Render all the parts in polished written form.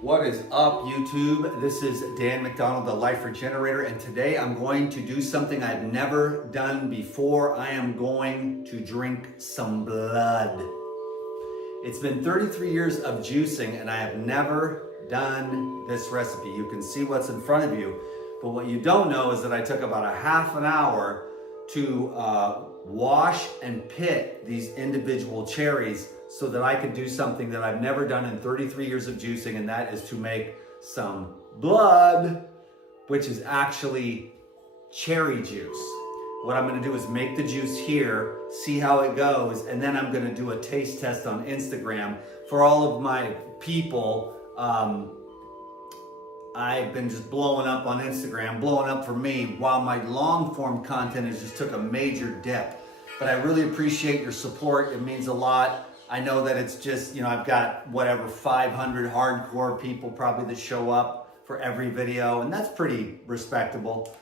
What is up, YouTube? This is Dan McDonald, the Life Regenerator, and today I'm going to do something I've never done before. I am going to drink some blood. It's been 33 years of juicing, and I have never done this recipe. You can see what's in front of you, but what you don't know is that I took about a half an hour to wash and pit these individual cherries so that I could do something that I've never done in 33 years of juicing, and that is to make some blood, which is actually cherry juice. What I'm gonna do is make the juice here, see how it goes, and then I'm gonna do a taste test on Instagram. For all of my people, I've been just blowing up on Instagram, blowing up for me, while my long form content has just took a major dip. But I really appreciate your support. It means a lot. I know that it's just, I've got whatever, 500 hardcore people probably that show up for every video, and that's pretty respectable,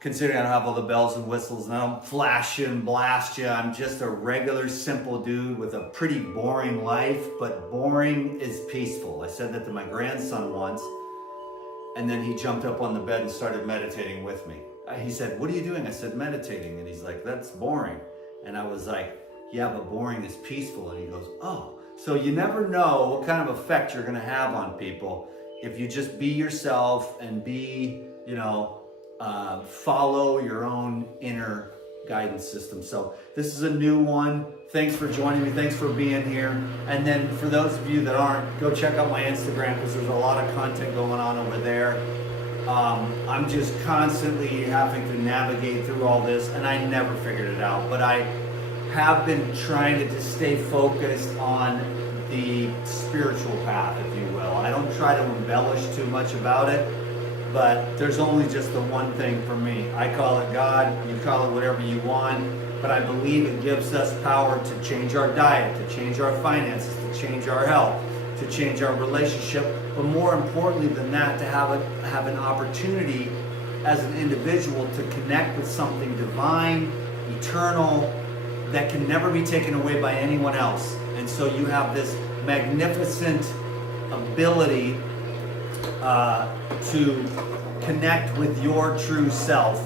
considering I don't have all the bells and whistles, and I don't flash you and blast you. I'm just a regular, simple dude with a pretty boring life, but boring is peaceful. I said that to my grandson once, and then he jumped up on the bed and started meditating with me. He said, "What are you doing?" I said, "Meditating." And he's like, "That's boring." And I was like, "Yeah, but boring is peaceful." And he goes, "Oh." So you never know what kind of effect you're gonna have on people if you just be yourself and be, follow your own inner guidance system. So this is a new one. Thanks for joining me. Thanks for being here. And then for those of you that aren't, go check out my Instagram because there's a lot of content going on over there. I'm just constantly having to navigate through all this, and I never figured it out, but I have been trying to just stay focused on the spiritual path, if you will. I don't try to embellish too much about it, but there's only just the one thing for me. I call it God, you call it whatever you want, but I believe it gives us power to change our diet, to change our finances, to change our health, to change our relationship, but more importantly than that, to have an opportunity as an individual to connect with something divine, eternal, that can never be taken away by anyone else. And so you have this magnificent ability to connect with your true self,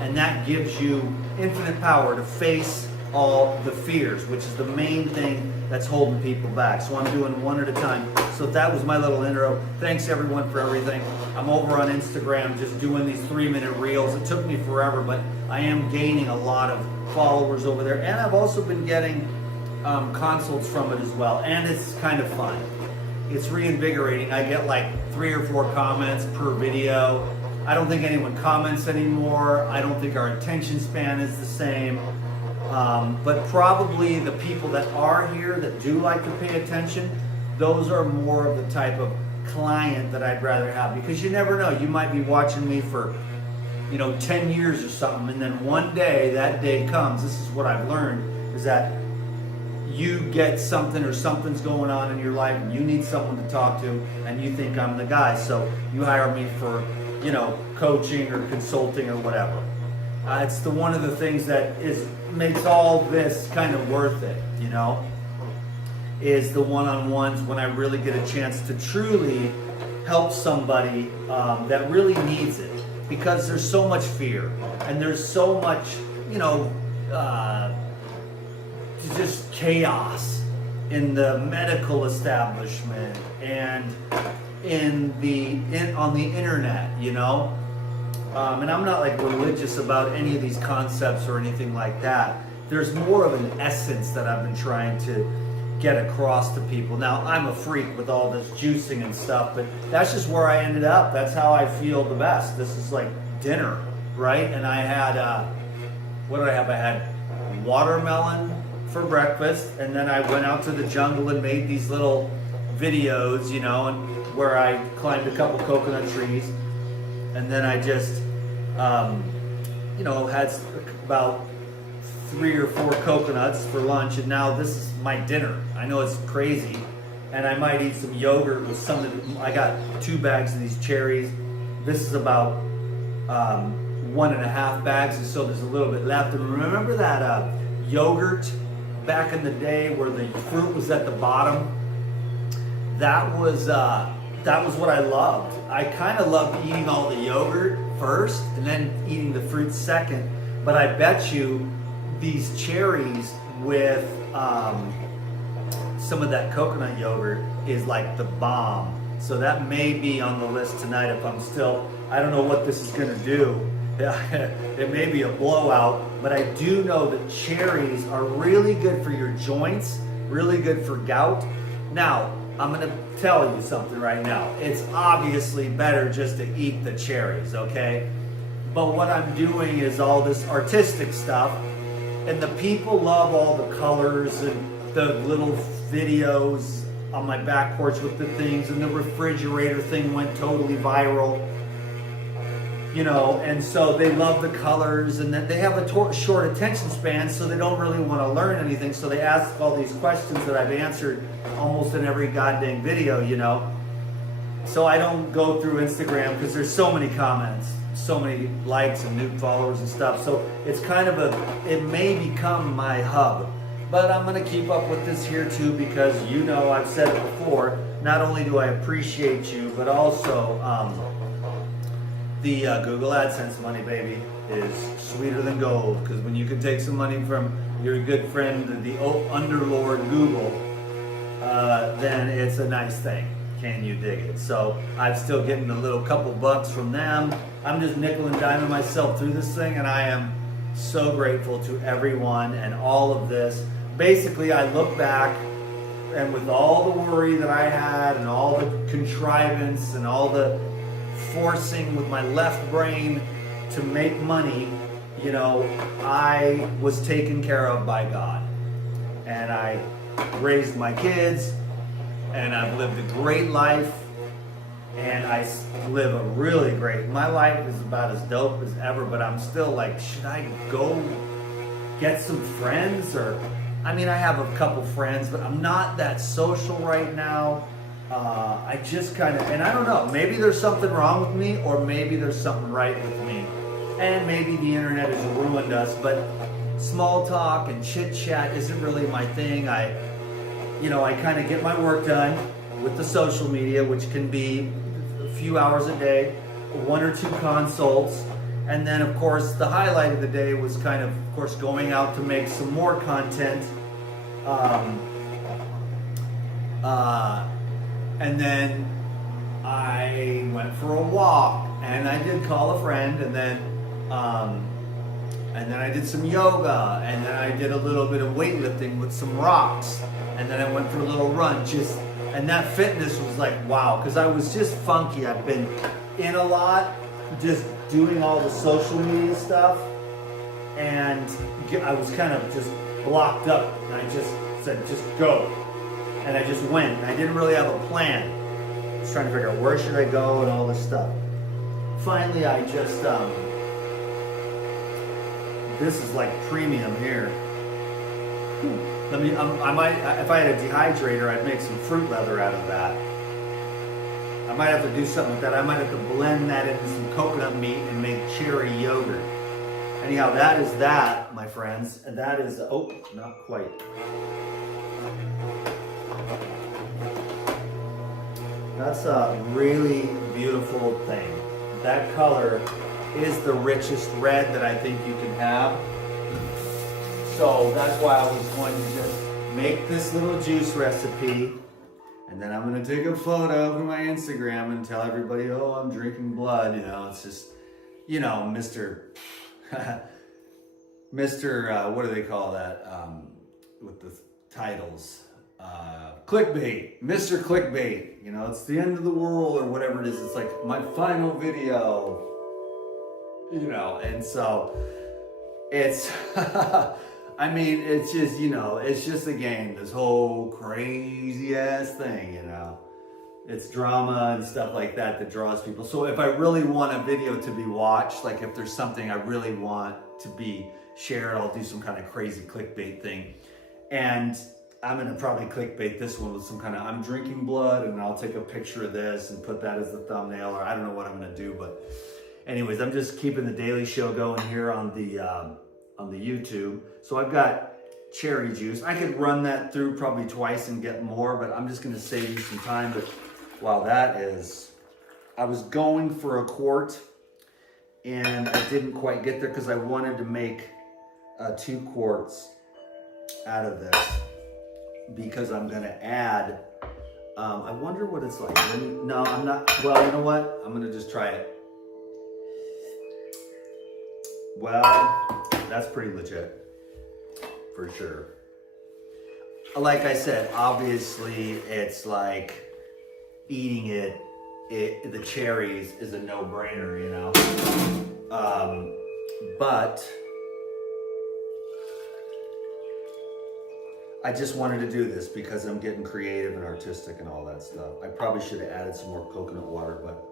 and that gives you infinite power to face all the fears, which is the main thing that's holding people back. So I'm doing one at a time. So that was my little intro. Thanks everyone for everything. I'm over on Instagram just doing these 3-minute reels. It took me forever, but I am gaining a lot of followers over there. And I've also been getting consults from it as well. And it's kind of fun. It's reinvigorating. I get like 3 or 4 comments per video. I don't think anyone comments anymore. I don't think our attention span is the same. But probably the people that are here that do like to pay attention, those are more of the type of client that I'd rather have, because you never know. You might be watching me for 10 years or something, and then one day, that day comes. This is what I've learned, is that you get something or something's going on in your life and you need someone to talk to, and you think I'm the guy, so you hire me for coaching or consulting or whatever. It's one of the things that makes all this kind of worth it, is the one-on-ones when I really get a chance to truly help somebody that really needs it, because there's so much fear and there's so much, just chaos in the medical establishment and on the internet, and I'm not like religious about any of these concepts or anything like that. There's more of an essence that I've been trying to get across to people. Now, I'm a freak with all this juicing and stuff, but that's just where I ended up. That's how I feel the best. This is like dinner, right? And I had, what did I have? I had watermelon for breakfast, and then I went out to the jungle and made these little videos, and where I climbed a couple coconut trees. And then I just, had about 3 or 4 coconuts for lunch, and now this is my dinner. I know it's crazy, and I might eat some yogurt with some of I got 2 bags of these cherries. This is about 1.5 bags, and so there's a little bit left. And remember that yogurt back in the day where the fruit was at the bottom? That was that was what I loved. I kind of loved eating all the yogurt first and then eating the fruit second. But I bet you these cherries with some of that coconut yogurt is like the bomb. So that may be on the list tonight if I'm still, I don't know what this is gonna do. It may be a blowout, but I do know that cherries are really good for your joints, really good for gout. Now, I'm gonna tell you something right now. It's obviously better just to eat the cherries, okay? But what I'm doing is all this artistic stuff, and the people love all the colors and the little videos on my back porch with the things, and the refrigerator thing went totally viral, you know, and so they love the colors, and that they have a short attention span, so they don't really want to learn anything, so they ask all these questions that I've answered almost in every goddamn video, you know. So I don't go through Instagram because there's so many comments, so many likes and new followers and stuff, so it's kind of it may become my hub. But I'm going to keep up with this here too, because you know, I've said it before, not only do I appreciate you, but also the Google AdSense money, baby, is sweeter than gold. Because when you can take some money from your good friend, the underlord Google, then it's a nice thing. Can you dig it? So I'm still getting a little couple bucks from them. I'm just nickel and diming myself through this thing, and I am so grateful to everyone and all of this. Basically, I look back, and with all the worry that I had and all the contrivance and all the forcing with my left brain to make money, you know, I was taken care of by God. And I raised my kids, and I've lived a great life, and I live a really great, my life is about as dope as ever, but I'm still like, should I go get some friends? Or, I mean, I have a couple friends, but I'm not that social right now. I just kind of, and I don't know, maybe there's something wrong with me, or maybe there's something right with me. And maybe the internet has ruined us, but small talk and chit chat isn't really my thing. I kind of get my work done with the social media, which can be a few hours a day, 1 or 2 consults. And then, of course, the highlight of the day was kind of course, going out to make some more content. And then I went for a walk, and I did call a friend, and then I did some yoga, and then I did a little bit of weightlifting with some rocks, and then I went for a little run. And that fitness was like, wow, because I was just funky. I've been in a lot, just doing all the social media stuff, and I was kind of just blocked up, and I just said, just go. And I just went, and I didn't really have a plan. I was trying to figure out where should I go and all this stuff. Finally, I just, this is like premium here. I might, if I had a dehydrator, I'd make some fruit leather out of that. I might have to do something with that. I might have to blend that into some coconut meat and make cherry yogurt. Anyhow, that is that, my friends. And that is, oh, not quite. That's a really beautiful thing. That color is the richest red that I think you can have. So that's why I was going to just make this little juice recipe, and then I'm going to take a photo for my Instagram and tell everybody, oh, I'm drinking blood. You know, it's just, you know, Mr. What do they call that with the titles? Clickbait, Mr. Clickbait. You know, it's the end of the world or whatever it is. It's like my final video, you know, and so it's, I mean, it's just, you know, it's just a game, this whole crazy ass thing, you know. It's drama and stuff like that that draws people. So if I really want a video to be watched, like if there's something I really want to be shared, I'll do some kind of crazy clickbait thing. And I'm gonna probably clickbait this one with some kind of, I'm drinking blood, and I'll take a picture of this and put that as the thumbnail, or I don't know what I'm gonna do, but anyways, I'm just keeping the daily show going here on the YouTube. So I've got cherry juice. I could run that through probably twice and get more, but I'm just gonna save you some time. But Wow, that is, I was going for a quart and I didn't quite get there because I wanted to make 2 quarts out of this because I'm gonna add, I wonder what it's like. No, I'm not, well, you know what? I'm gonna just try it. Well, that's pretty legit, for sure. Like I said, obviously it's like eating it, the cherries is a no-brainer, you know. But I just wanted to do this because I'm getting creative and artistic and all that stuff. I probably should have added some more coconut water, but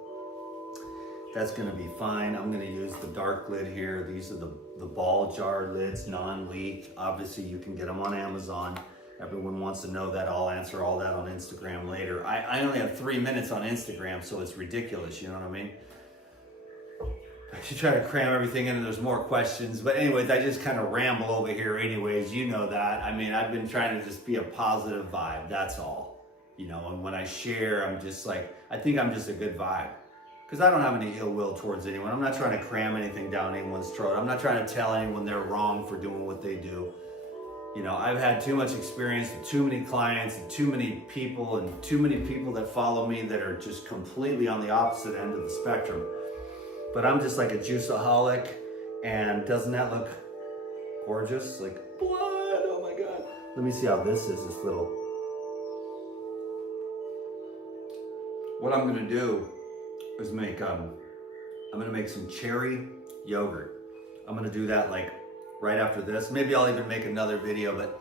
that's gonna be fine. I'm gonna use the dark lid here. These are the ball jar lids, non-leak. Obviously you can get them on Amazon. Everyone wants to know that. I'll answer all that on Instagram later. I only have 3 minutes on Instagram, so it's ridiculous, you know what I mean? I should try to cram everything in and there's more questions. But anyways, I just kind of ramble over here anyways, you know that. I mean, I've been trying to just be a positive vibe, that's all. You know, and when I share, I'm just like, I think I'm just a good vibe. Because I don't have any ill will towards anyone. I'm not trying to cram anything down anyone's throat. I'm not trying to tell anyone they're wrong for doing what they do. You know, I've had too much experience with too many clients and too many people that follow me that are just completely on the opposite end of the spectrum. But I'm just like a juiceaholic, and doesn't that look gorgeous? Like blood, oh my God. Let me see how this is, this little. What I'm gonna do is make, I'm gonna make some cherry yogurt. I'm gonna do that like right after this. Maybe I'll even make another video, but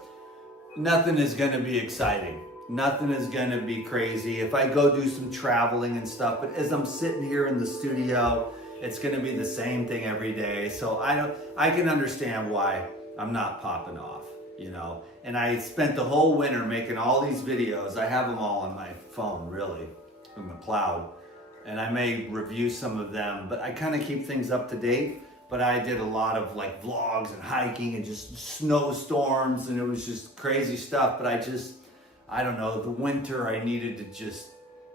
nothing is gonna be exciting. Nothing is gonna be crazy. If I go do some traveling and stuff, but as I'm sitting here in the studio, it's gonna be the same thing every day. So I can understand why I'm not popping off, you know? And I spent the whole winter making all these videos. I have them all on my phone, really, in the cloud. And I may review some of them, but I kind of keep things up to date. But I did a lot of like vlogs and hiking and just snowstorms, and it was just crazy stuff. But I don't know, the winter I needed to just,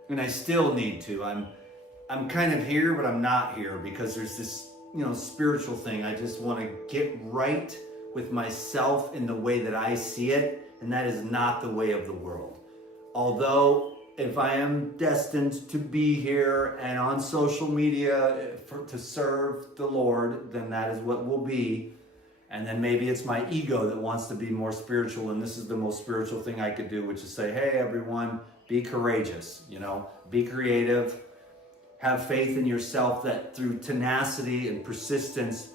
and I still need to. I'm kind of here, but I'm not here because there's this, you know, spiritual thing. I just want to get right with myself in the way that I see it, and that is not the way of the world. Although, if I am destined to be here and on social media to serve the Lord, then that is what will be. And then maybe it's my ego that wants to be more spiritual, and this is the most spiritual thing I could do, which is say, hey everyone, be courageous, you know, be creative, have faith in yourself that through tenacity and persistence,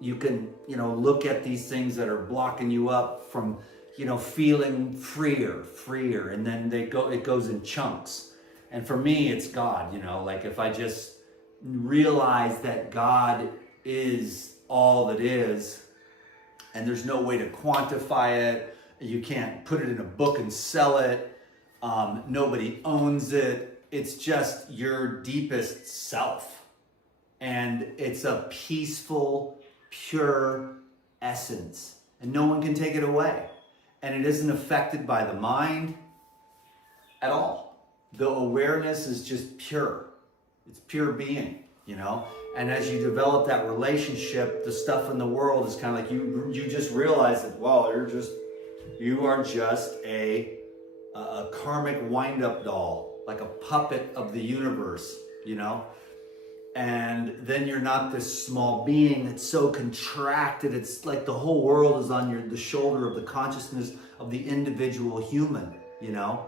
you can, you know, look at these things that are blocking you up from, you know, feeling freer, and then it goes in chunks. And for me, it's God, you know, like if I just realize that God is all that is, and there's no way to quantify it, you can't put it in a book and sell it, nobody owns it, it's just your deepest self. And it's a peaceful, pure essence, and no one can take it away. And it isn't affected by the mind at all. The awareness is just pure. It's pure being, you know? And as you develop that relationship, the stuff in the world is kind of like you just realize that, wow, you are just a karmic wind-up doll, like a puppet of the universe, you know? And then you're not this small being that's so contracted. It's like the whole world is on the shoulder of the consciousness of the individual human, you know?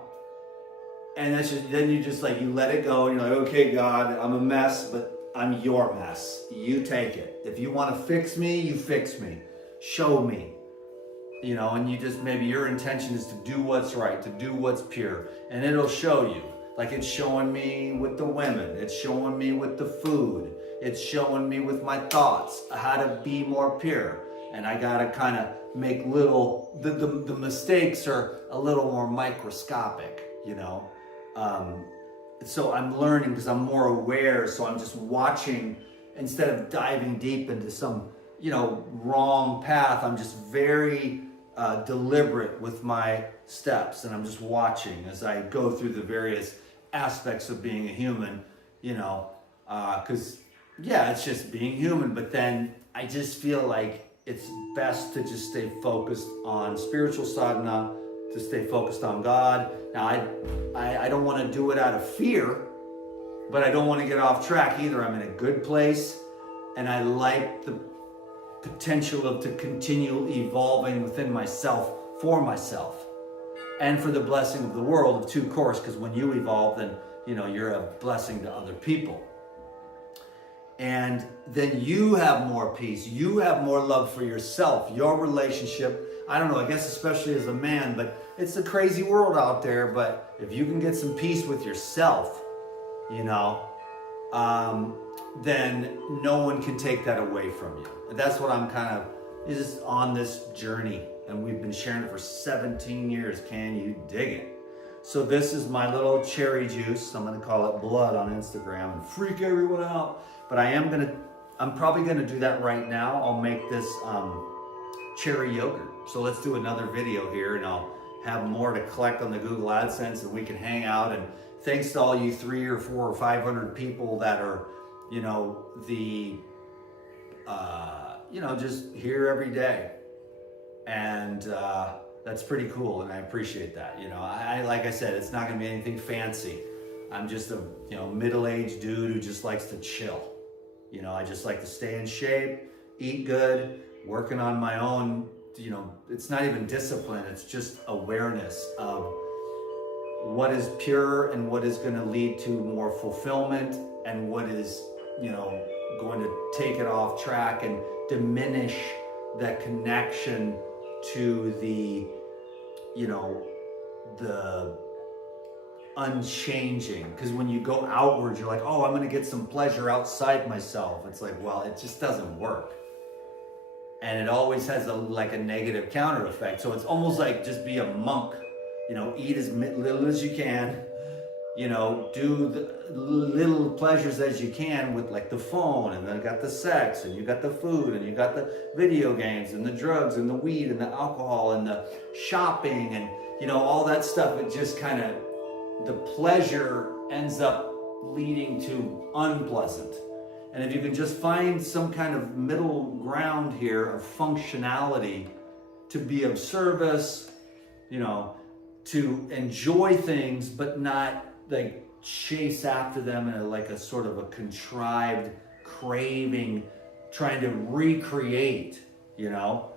And that's just, then you just like, you let it go and you're like, okay, God, I'm a mess, but I'm your mess. You take it. If you want to fix me, you fix me. Show me. You know, and you just, maybe your intention is to do what's right, to do what's pure, and it'll show you. Like it's showing me with the women, it's showing me with the food, it's showing me with my thoughts, how to be more pure. And I gotta kind of make little, the mistakes are a little more microscopic, you know. So I'm learning because I'm more aware, so I'm just watching instead of diving deep into some, you know, wrong path. I'm just very deliberate with my steps, and I'm just watching as I go through the various aspects of being a human, you know, because yeah, it's just being human, but then I just feel like it's best to just stay focused on spiritual sadhana, to stay focused on God. Now, I don't want to do it out of fear, but I don't want to get off track either. I'm in a good place, and I like the potential of to continue evolving within myself, for myself, and for the blessing of the world, of two course, because when you evolve, then, you know, you're a blessing to other people. And then you have more peace. You have more love for yourself, your relationship. I don't know, I guess especially as a man, but it's a crazy world out there. But if you can get some peace with yourself, you know, then no one can take that away from you. And that's what I'm kind of is on this journey. And we've been sharing it for 17 years. Can you dig it? So this is my little cherry juice. I'm going to call it blood on Instagram and freak everyone out. But I'm probably going to do that right now. I'll make this cherry yogurt. So let's do another video here, and I'll have more to collect on the Google AdSense, and we can hang out. And thanks to all you 300 or 400 or 500 people that are, you know, just here every day. And that's pretty cool, and I appreciate that. You know, I like I said, it's not going to be anything fancy. I'm just a middle-aged dude who just likes to chill. You know, I just like to stay in shape, eat good, working on my own. You know, it's not even discipline. It's just awareness of what is pure and what is going to lead to more fulfillment, and what is, you know, going to take it off track and diminish that connection to the, you know, the unchanging. Because when you go outward, you're like, oh, I'm going to get some pleasure outside myself. It's like, well, it just doesn't work. And it always has a negative counter effect. So it's almost like just be a monk, you know, eat as little as you can, you know, do the little pleasures as you can with like the phone, and then got the sex, and you got the food, and you got the video games, and the drugs, and the weed, and the alcohol, and the shopping, and, you know, all that stuff. It just kind of, the pleasure ends up leading to unpleasant. And if you can just find some kind of middle ground here of functionality, to be of service, you know, to enjoy things, but not like chase after them in a sort of a contrived craving, trying to recreate, you know,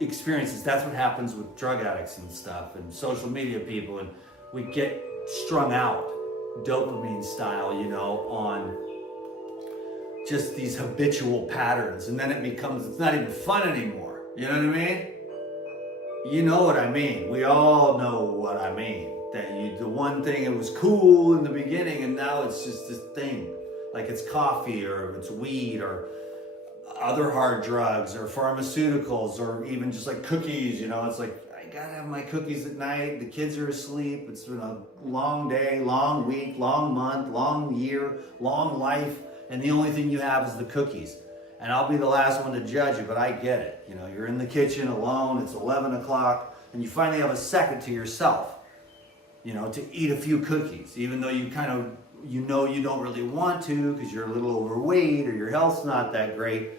experiences. That's what happens with drug addicts and stuff, and social media people, and we get strung out dopamine style, you know, on just these habitual patterns, and then it's not even fun anymore. You know what I mean? You know what I mean. We all know what I mean. That the one thing, it was cool in the beginning, and now it's just this thing. Like it's coffee, or it's weed, or other hard drugs, or pharmaceuticals, or even just like cookies. You know, it's like, I gotta have my cookies at night. The kids are asleep. It's been a long day, long week, long month, long year, long life, and the only thing you have is the cookies. And I'll be the last one to judge you, but I get it. You know, you're in the kitchen alone. It's 11 o'clock, and you finally have a second to yourself, you know, to eat a few cookies, even though you kind of, you know, you don't really want to because you're a little overweight or your health's not that great.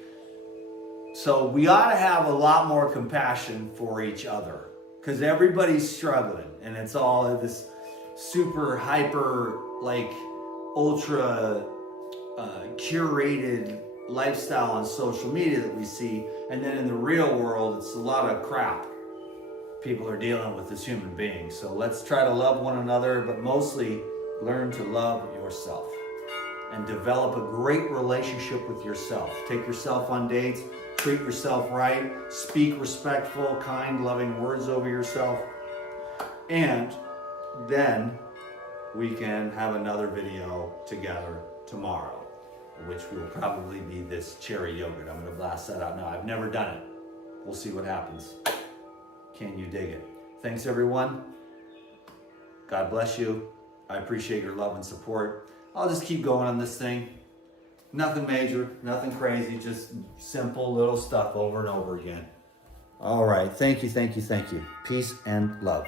So we ought to have a lot more compassion for each other, because everybody's struggling, and it's all this super hyper, like ultra curated lifestyle on social media that we see. And then in the real world, it's a lot of crap people are dealing with as human beings. So let's try to love one another, but mostly learn to love yourself and develop a great relationship with yourself. Take yourself on dates, treat yourself right, speak respectful, kind, loving words over yourself. And then we can have another video together tomorrow, which will probably be this cherry yogurt. I'm gonna blast that out now. I've never done it. We'll see what happens. Can you dig it? Thanks everyone. God bless you. I appreciate your love and support. I'll just keep going on this thing. Nothing major, nothing crazy, just simple little stuff over and over again. All right, thank you, thank you, thank you. Peace and love.